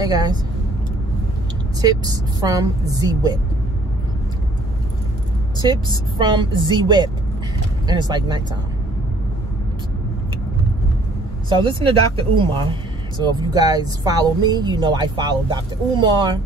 Hey guys, tips from Z-Whip. Tips from Z-Whip. And it's like nighttime. So listen to Dr. Umar. So if you guys follow me, you know I follow Dr. Umar.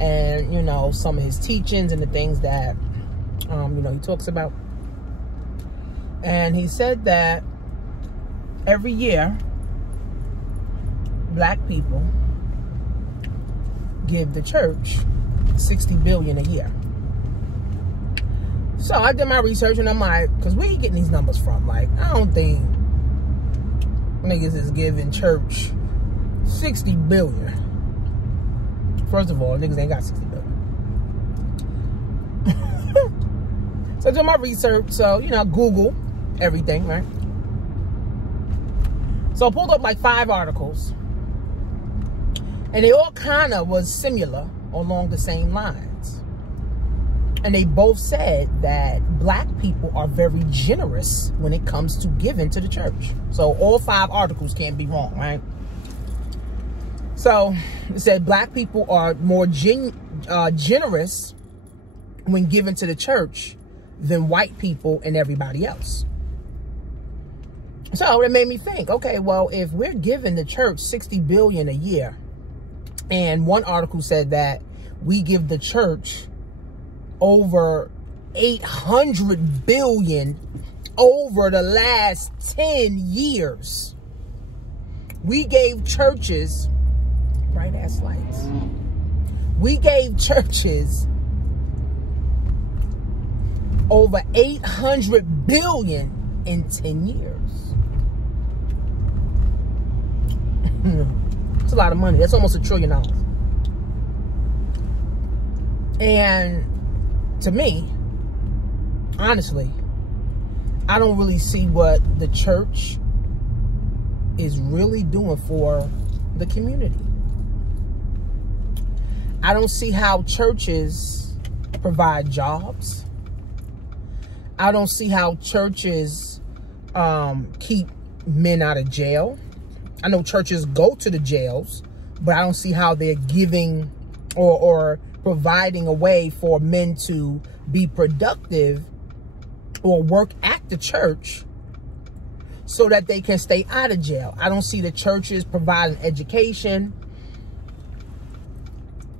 And, you know, some of his teachings and the things that, you know, he talks about. And he said that every year, black people give the church $60 billion a year. So I did my research and I'm like, because where you getting these numbers from? Like, I don't think niggas is giving church $60 billion. First of all, niggas ain't got $60 billion. So I did my research. So, you know, Google everything, right? So I pulled up like 5 articles. And they all kind of was similar along the same lines. And they both said that black people are very generous when it comes to giving to the church. So all 5 articles can't be wrong, right? So it said black people are more generous when giving to the church than white people and everybody else. So it made me think, okay, well, if we're giving the church $60 billion a year, and one article said that we give the church over $800 billion over the last 10 years. We gave churches, bright ass lights. We gave churches over $800 billion in 10 years. That's a lot of money. That's almost $1 trillion. And to me, honestly, I don't really see what the church is really doing for the community. I don't see how churches provide jobs. I don't see how churches keep men out of jail. I know churches go to the jails, but I don't see how they're giving or providing a way for men to be productive or work at the church so that they can stay out of jail. I don't see the churches providing education.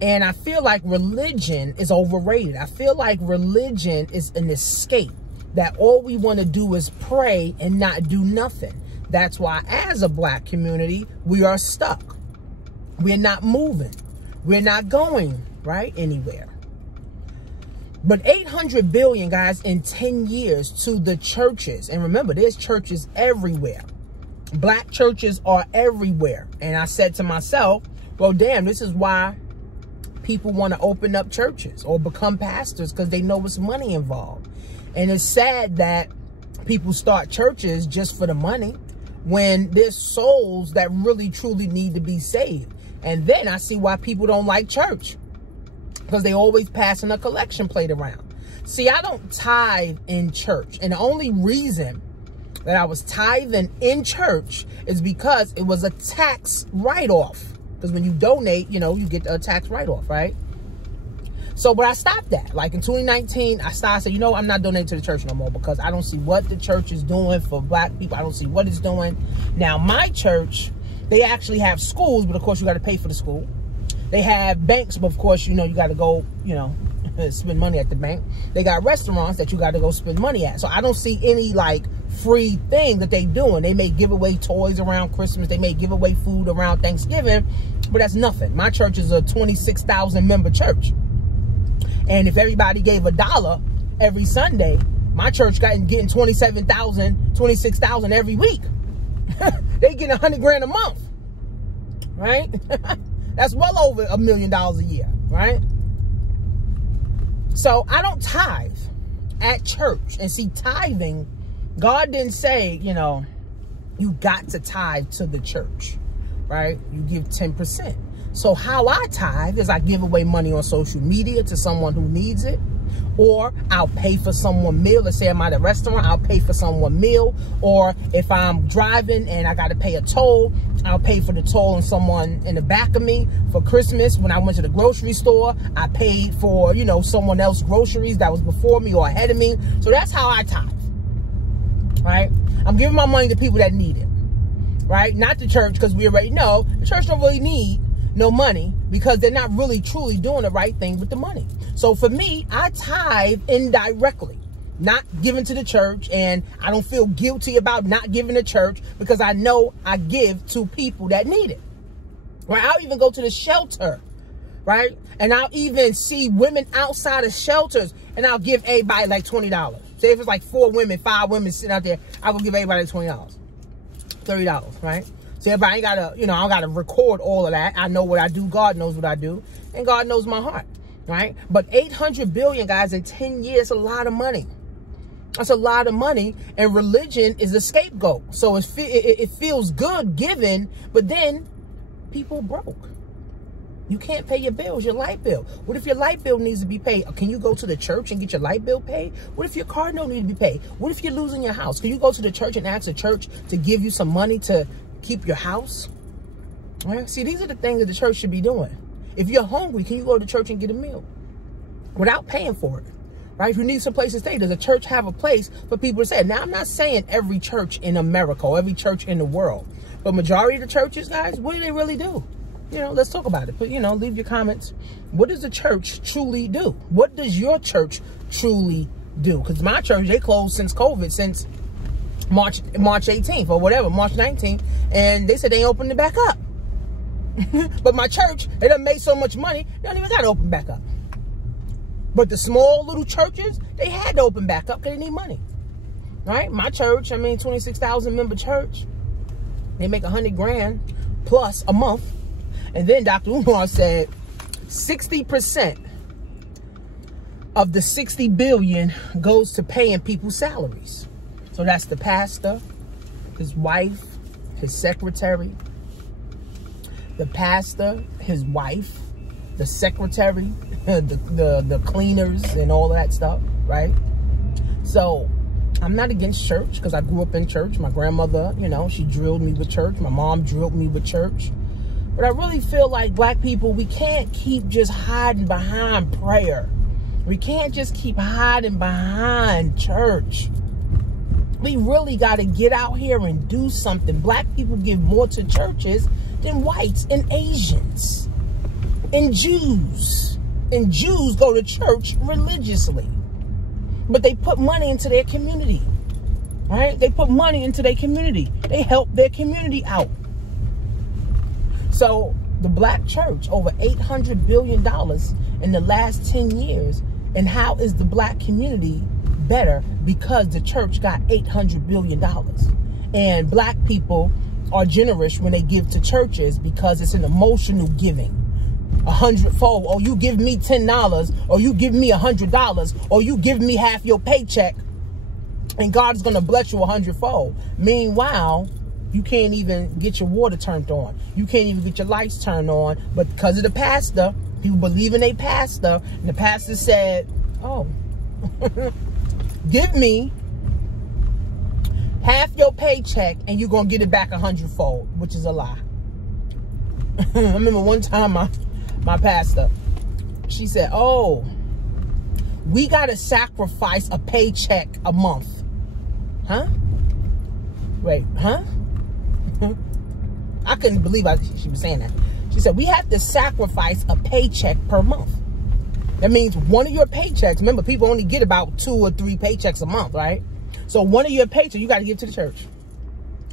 And I feel like religion is overrated. I feel like religion is an escape, that all we want to do is pray and not do nothing. That's why as a black community, we are stuck. We're not moving. We're not going, right, anywhere. But $800 billion, guys, in 10 years to the churches. And remember, there's churches everywhere. Black churches are everywhere. And I said to myself, well, damn, this is why people want to open up churches or become pastors, because they know it's money involved. And it's sad that people start churches just for the money when there's souls that really, truly need to be saved. And then I see why people don't like church, because they always passing a collection plate around. See, I don't tithe in church. And the only reason that I was tithing in church is because it was a tax write-off. Because when you donate, you know, you get a tax write-off, right? So, but I stopped that. Like in 2019, I said, you know, I'm not donating to the church no more, because I don't see what the church is doing for black people. I don't see what it's doing. Now, my church, they actually have schools, but of course you got to pay for the school. They have banks, but of course, you know, you got to go, you know, spend money at the bank. They got restaurants that you got to go spend money at. So I don't see any like free thing that they doing. They may give away toys around Christmas. They may give away food around Thanksgiving, but that's nothing. My church is a 26,000 member church. And if everybody gave $1 every Sunday, my church getting 27,000, 26,000 every week. They get 100 grand a month, right? That's well over $1 million a year, right? So I don't tithe at church. And see, tithing, God didn't say, you know, you got to tithe to the church, right? You give 10%. So how I tithe is I give away money on social media to someone who needs it. Or I'll pay for someone meal. Let's say I'm at a restaurant, I'll pay for someone meal. Or if I'm driving and I got to pay a toll, I'll pay for the toll and someone in the back of me. For Christmas, when I went to the grocery store, I paid for, you know, someone else's groceries that was before me or ahead of me. So that's how I tithe, right? I'm giving my money to people that need it, right? Not the church, because we already know the church don't really need no money because they're not really truly doing the right thing with the money. So for me, I tithe indirectly, not giving to the church, and I don't feel guilty about not giving to church because I know I give to people that need it. Right? I'll even go to the shelter, right? And I'll even see women outside of shelters, and I'll give everybody like $20. Say if it's like 4 women, 5 women sitting out there, I will give everybody $20, $30, right? So everybody ain't gotta, you know, I don't gotta record all of that. I know what I do. God knows what I do, and God knows my heart, right? But 800 billion, guys, in 10 years, a lot of money. That's a lot of money, and religion is a scapegoat. So it feels good giving, but then people broke. You can't pay your bills, your light bill. What if your light bill needs to be paid? Can you go to the church and get your light bill paid? What if your car note needs to be paid? What if you're losing your house? Can you go to the church and ask the church to give you some money to keep your house? Right? See, these are the things that the church should be doing. If you're hungry, can you go to church and get a meal without paying for it? Right? If you need some place to stay, does a church have a place for people to stay? Now, I'm not saying every church in America or every church in the world, but majority of the churches, guys, what do they really do? You know, let's talk about it. But, you know, leave your comments. What does the church truly do? What does your church truly do? Because my church, they closed since COVID, since March 18th or whatever, March 19th. And they said they opened it back up. But my church, they done made so much money, they don't even got to open back up. But the small little churches, they had to open back up because they need money. Right? My church, I mean, 26,000 member church. They make 100 grand plus a month. And then Dr. Umar said 60% of the 60 billion goes to paying people's salaries. So that's the pastor, his wife, his secretary, the pastor, his wife, the secretary, the cleaners and all that stuff, right? So I'm not against church because I grew up in church. My grandmother, you know, she drilled me with church. My mom drilled me with church. But I really feel like black people, we can't keep just hiding behind prayer. We can't just keep hiding behind church. We really got to get out here and do something. Black people give more to churches than whites and Asians and Jews. And Jews go to church religiously. But they put money into their community. Right? They put money into their community. They help their community out. So the black church, over $800 billion in the last 10 years. And how is the black community better? Because the church got $800 billion. And black people are generous when they give to churches because it's an emotional giving. 100-fold. Or you give me $10, or you give me $100, or you give me half your paycheck, and God is going to bless you 100-fold. Meanwhile, you can't even get your water turned on. You can't even get your lights turned on. But because of the pastor, people believe in a pastor, and the pastor said, oh, give me half your paycheck and you're going to get it back 100-fold, which is a lie. I remember one time my pastor, she said, oh, we got to sacrifice a paycheck a month. Huh? Wait, huh? I couldn't believe she was saying that. She said, we have to sacrifice a paycheck per month. That means one of your paychecks, remember, people only get about 2 or 3 paychecks a month, right? So one of your paychecks, you got to give to the church.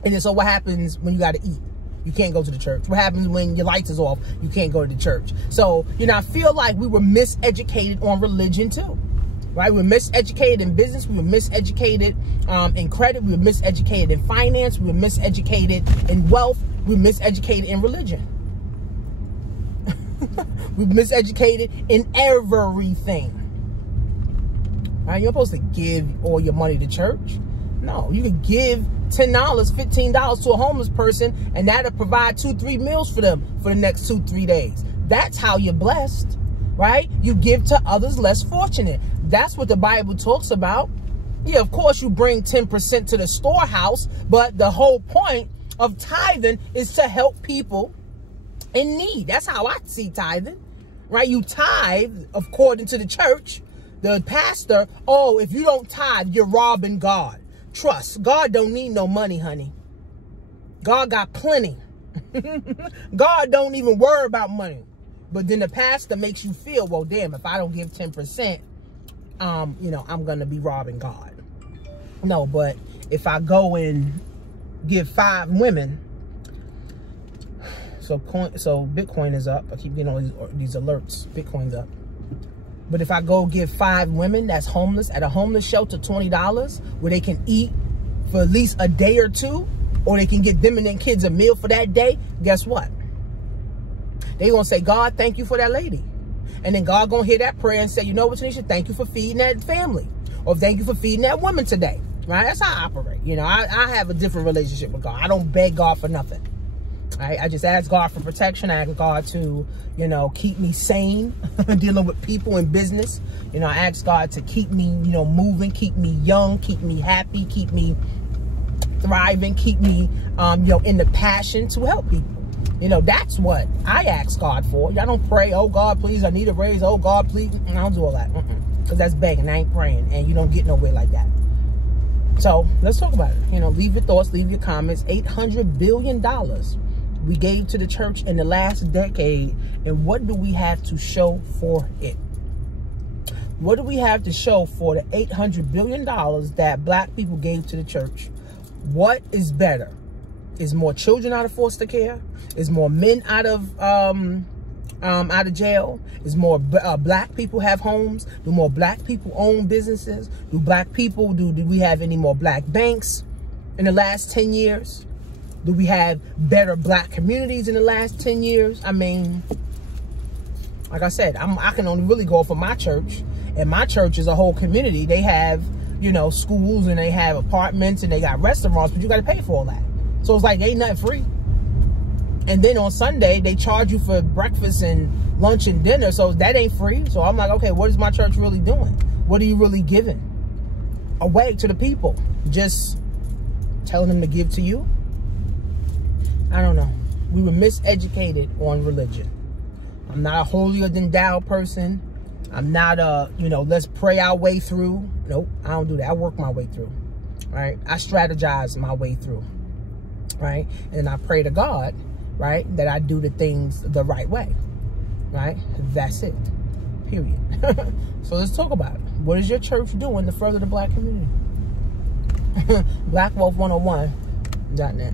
And then so what happens when you got to eat? You can't go to the church. What happens when your lights is off? You can't go to the church. So, you know, I feel like we were miseducated on religion too. Right? We were miseducated in business. We were miseducated in credit. We were miseducated in finance. We were miseducated in wealth. We were miseducated in religion. We were miseducated in everything. Right? You're supposed to give all your money to church. No, you can give $10, $15 to a homeless person, and that'll provide 2-3 meals for them for the next 2-3 days. That's how you're blessed. right? You give to others less fortunate. That's what the Bible talks about. Yeah, of course you bring 10% to the storehouse, but the whole point of tithing is to help people in need. That's how I see tithing, right? You tithe according to the church. The pastor, oh, if you don't tithe, you're robbing God. Trust, God don't need no money, honey. God got plenty. God don't even worry about money. But then the pastor makes you feel, well, damn, if I don't give 10%, you know, I'm going to be robbing God. No, but if I go and give 5 women, so Bitcoin is up. I keep getting all these alerts. Bitcoin's up. But if I go give 5 women that's homeless at a homeless shelter $20, where they can eat for at least a day or 2, or they can get them and their kids a meal for that day, guess what? They're going to say, God, thank you for that lady. And then God going to hear that prayer and say, you know what, Tanisha, thank you for feeding that family. Or thank you for feeding that woman today. Right? That's how I operate. You know, I have a different relationship with God. I don't beg God for nothing. Right? I just ask God for protection. I ask God to, you know, keep me sane dealing with people and business. You know, I ask God to keep me, you know, moving, keep me young, keep me happy, keep me thriving, keep me, you know, in the passion to help people. You know, that's what I ask God for. Y'all don't pray, oh, God, please, I need a raise. Oh, God, please. I don't do all that. Because that's begging. I ain't praying. And you don't get nowhere like that. So let's talk about it. You know, leave your thoughts, leave your comments. $800 billion we gave to the church in the last decade. And what do we have to show for it? What do we have to show for the $800 billion that black people gave to the church? What is better? Is more children out of foster care? Is more men out of jail? Is more black people have homes? Do more black people own businesses? Do black people, do we have any more black banks in the last 10 years? Do we have better black communities in the last 10 years? I mean, like I said, I can only really go for my church. And my church is a whole community. They have, you know, schools and they have apartments and they got restaurants, but you got to pay for all that. So it's like, ain't nothing free. And then on Sunday, they charge you for breakfast and lunch and dinner. So that ain't free. So I'm like, okay, what is my church really doing? What are you really giving away to the people? Just telling them to give to you? I don't know. We were miseducated on religion. I'm not a holier than thou person. I'm not a, you know, let's pray our way through. Nope, I don't do that. I work my way through. Right? I strategize my way through. Right? And I pray to God, right, that I do the things the right way. Right? That's it. Period. So let's talk about it. What is your church doing to further the black community? BlackWealth101.net